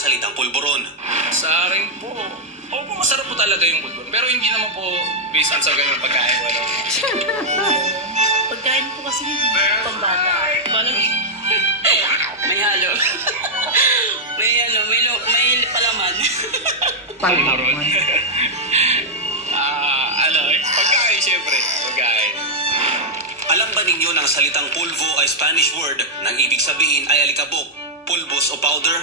salitang pulburon. Sa akin po, opo, masarap po talaga yung pulburon. Pero hindi naman po based on sa ganyang pagkain. Wala. Pagkain po kasi pambata. Paano? May halo. may palaman. Palaman. Pagkain syempre. Pagkain. Alam ba ninyo ng salitang pulvo ay Spanish word nang ibig sabihin ay alikabok, pulbos o powder?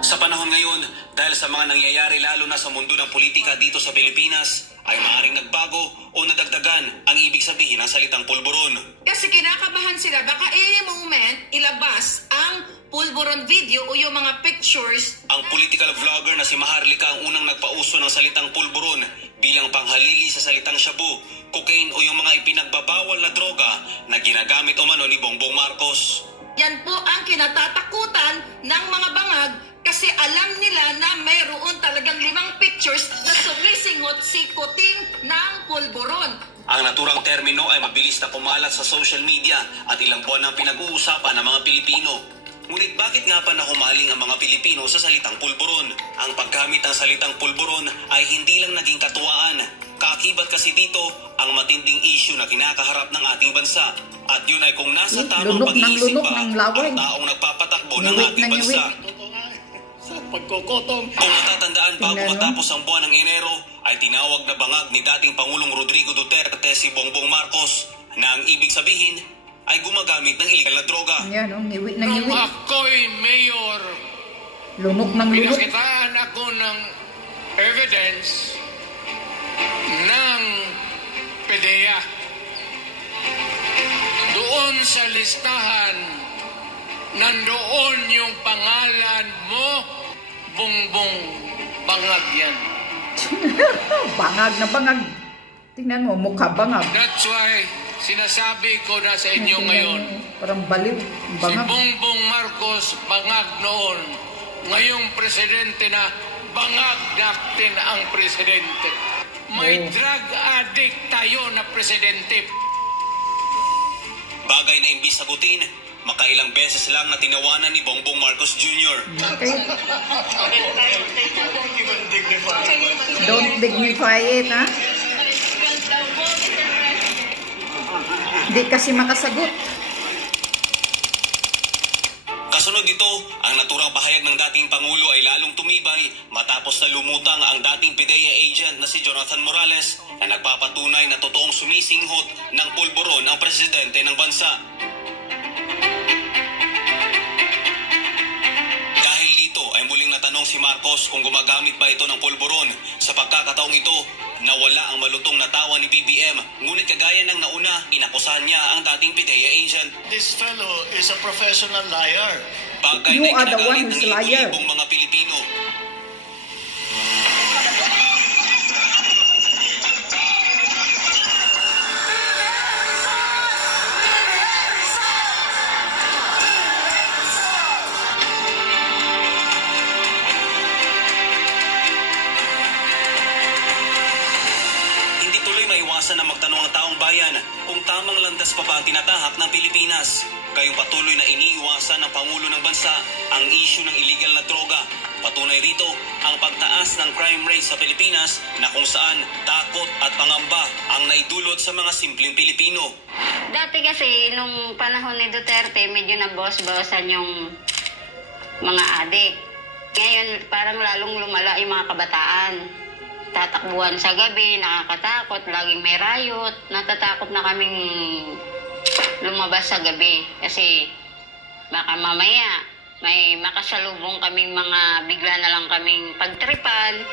Sa panahon ngayon, dahil sa mga nangyayari lalo na sa mundo ng politika dito sa Pilipinas, ay maaaring nagbago o nadagdagan ang ibig sabihin ng salitang pulburon. Kasi kinakabahan sila, baka any moment ilabas ang pulburon video o yung mga pictures. Ang political vlogger na si Maharlika ang unang nagpauso ng salitang pulburon bilang panghalili sa salitang shabu, cocaine o yung mga ipinagbabawal na droga na ginagamit umano ni Bongbong Marcos. Yan po ang kinatatakutan ng mga bangag kasi alam nila na mayroon talagang 5 pictures na sumisingot si Kuting ng pulburon. Ang naturang termino ay mabilis na kumalat sa social media at ilang buwan ang pinag-uusapan ng mga Pilipino. Ngunit bakit nga pa nahumaling ang mga Pilipino sa salitang pulburon? Ang paggamit ng salitang pulburon ay hindi lang naging katuwaan. Kaakibat kasi dito ang matinding issue na kinakaharap ng ating bansa. At yun ay kung nasa tamang pag-iisip pa ang taong nagpapatakbo ng ating bansa. Pagkukotong. Kung matatandaan, bago matapos ang buwan ng Enero, ay tinawag na bangag ni dating Pangulong Rodrigo Duterte si Bongbong Marcos na ang ibig sabihin ay gumagamit ng iligal na droga. Yan, ngiwi na Nung ngiwi. ako'y mayor, Lunok ng lunok. pinakitaan ako ng evidence ng PDEA. Doon sa listahan, nandoon yung pangalan mo, Bongbong Bangag yan. Bangag na bangag. Tingnan mo, mukha bangag. That's why sinasabi ko na sa inyo ngayon, Parang baliw. si Bangag. Bongbong Marcos bangag noon, ngayong presidente na bangag natin ang presidente. May drug addict tayo na presidente. Bagay na imbis sagutin, makailang beses lang na tinawanan ni Bongbong Marcos Jr. Okay. Don't dignify it, ha? Hindi kasi makasagot. Kasunod dito, ang naturang pahayag ng dating Pangulo ay lalong tumibay matapos na lumutang ang dating PDEA agent na si Jonathan Morales na nagpapatunay na totoong sumisinghot ng pulburon ang presidente ng bansa. Dahil dito ay muling natanong si Marcos kung gumagamit ba ito ng pulburon. Sa pagkakataong ito, nawala ang malutong na tawa ni BBM, ngunit kagaya ng nauna, inakusahan niya ang dating PDEA agent. This fellow is a professional liar. Bagay You na are the one ikinagalit who's ng liar. libo-libong mga Pilipino. Na magtanong ang taong bayan kung tamang landas pa ba ang tinatahak ng Pilipinas. Gayong patuloy na iniiwasan ng Pangulo ng Bansa ang issue ng illegal na droga. Patunay rito ang pagtaas ng crime rate sa Pilipinas na kung saan takot at pangamba ang naidulot sa mga simpleng Pilipino. Dati kasi nung panahon ni Duterte medyo nabawas-bawasan yung mga adik. Ngayon parang lalong lumala yung mga kabataan. Tatakbuhan sa gabi, nakakatakot, laging may riot. Natatakot na kaming lumabas sa gabi kasi baka mamaya may makasalubong kaming mga bigla na lang kaming pagtripan.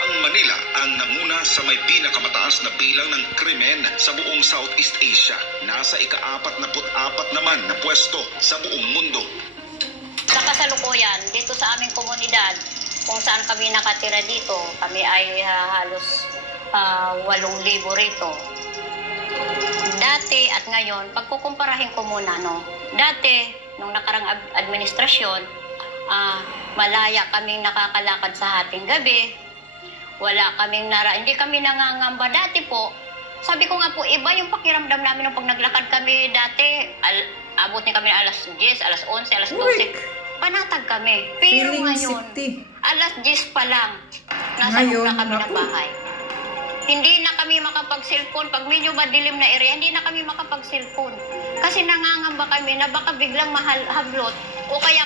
Ang Manila ang nanguna sa may pinakamataas na bilang ng krimen sa buong Southeast Asia. Nasa ika-44 naman na pwesto sa buong mundo. Sa kasalukuyan, dito sa aming komunidad, kung saan kami nakatira dito, kami ay halos 8,000 rito. Dati at ngayon, pagkukumparahin ko muna, no? Dati, nung nakarang administrasyon, malaya kaming nakakalakad sa hating gabi. Wala kaming hindi kami nangangamba. Dati po, sabi ko nga po, iba yung pakiramdam namin nung pag naglakad kami dati, Abot niya kami na alas 10, alas 11, alas 12. Uy. Panatag kami. Pero Feeling ngayon, safety. alas 10 pa lang, nasa Ngayon, loob na kami ng naku. bahay. Hindi na kami makapag-cellphone. Pag medyo madilim na area, hindi na kami makapag-cellphone. Kasi nangangamba kami na baka biglang hablot o kaya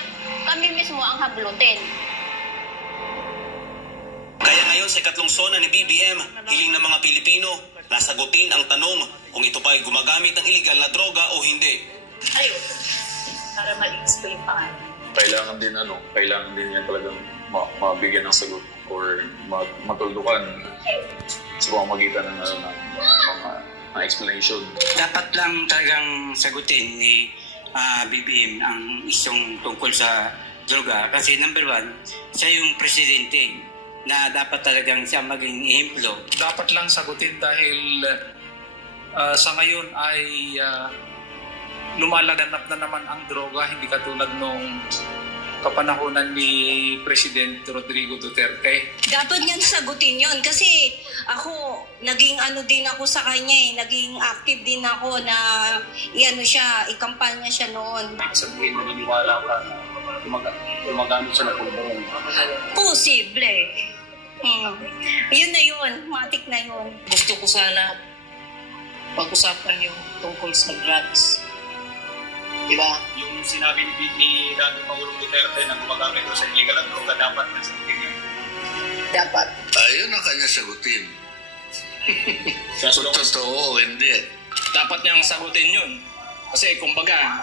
kami mismo ang hablutin. Kaya ngayon sa ikatlong sona ni BBM, hiling ng mga Pilipino na sagutin ang tanong kung ito pa ay gumagamit ng illegal na droga o hindi. Ayun. Para malinis ko yung pangalan. Kailangan din yan talagang mabigyan ng sagot or matuldukan sa pamamagitan ng mga explanation. Dapat lang talagang sagutin ni BBM ang isyong tungkol sa droga kasi number 1, siya yung presidente na dapat talagang siya maging ehemplo. Dapat lang sagutin dahil sa ngayon ay lumalaganap na naman ang droga, hindi katulad nung kapanahonan ni Presidente Rodrigo Duterte. Dapat niyan sagutin yon kasi ako, naging din ako sa kanya naging active din ako na ikampanya siya noon. Sabihin na naniwala ka na gumagamit siya ng pulburon. Posible. Yun na yun, matik na yun. Gusto ko sana pag-usapan yung tungkol sa drugs. Diba? Yung sinabi ni dating Pangulong Duterte na gumagamit sa illegal na droga, dapat na sagutin yun. Dapat. Ayun ang kanya sagutin. Totoo, hindi. Dapat niyang sagutin yun. Kasi kumbaga,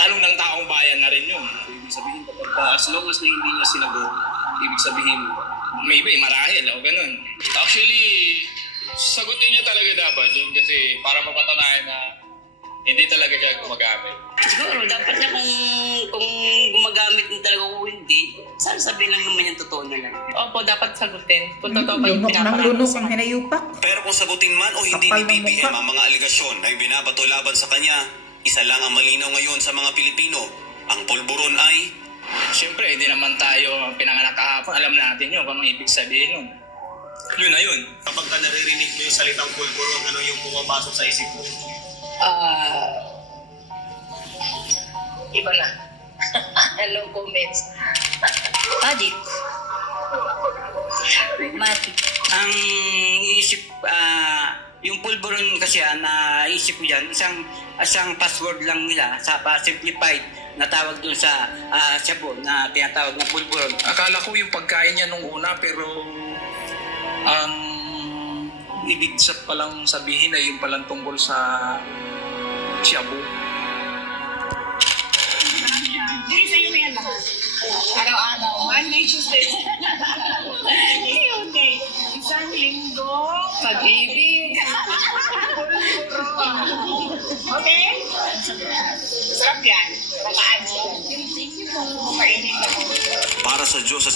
tanong ng taong bayan na rin yun. So, ibig sabihin kapag as long as na hindi niya sinagot, ibig sabihin, maybe marahil o ganun. Actually, sagutin niya talaga dapat yun kasi para mapatunayan na hindi talaga siya gumagamit. Siguro, dapat niya kung gumagamit niya talaga o hindi, sana sabihin lang naman yung totoo na lang. Opo, dapat sagutin. Kung totoo ba yung Lunok ang hinayupak. Pero kung sagutin man o hindi ni BBM ang mga aligasyon na ibinabato laban sa kanya, isa lang ang malinaw ngayon sa mga Pilipino. Ang pulburon ay... Siyempre, hindi naman tayo pinanganak kahapon. Alam natin yun kung anong ibig sabihin nun. Yun na yun. Kapag ka naririnig mo yung salitang pulburon, ano yung pumapasok sa isip mo? Iba na. Hello, comments. Adik. Matik. Ang iisip, yung pulburon kasi naisip ko dyan, isang password lang nila sa simplified na tawag dun sa Cebu na tinatawag na pulburon. Akala ko yung pagkain niya nung una pero ibig palang sabihin na yung palang tungkol sa Cebu. Hindi sa'yo na yan lahat. Araw-araw. Monday, Tuesday. Okay. Isang linggo. Pag-ibig. Okay? Sarap yan. Makaan mo. Para sa Diyos,